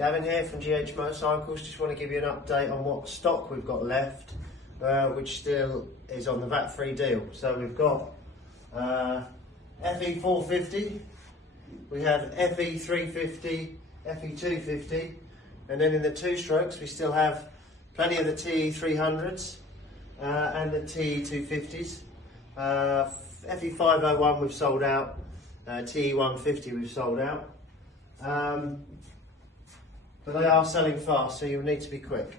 Gavin here from GH Motorcycles. Just want to give you an update on what stock we've got left, which still is on the VAT-free deal. So we've got FE 450, we have FE 350, FE 250, and then in the two strokes we still have plenty of the TE 300s and the TE 250s. FE 501 we've sold out, TE 150 we've sold out. But they are selling fast, so you'll need to be quick.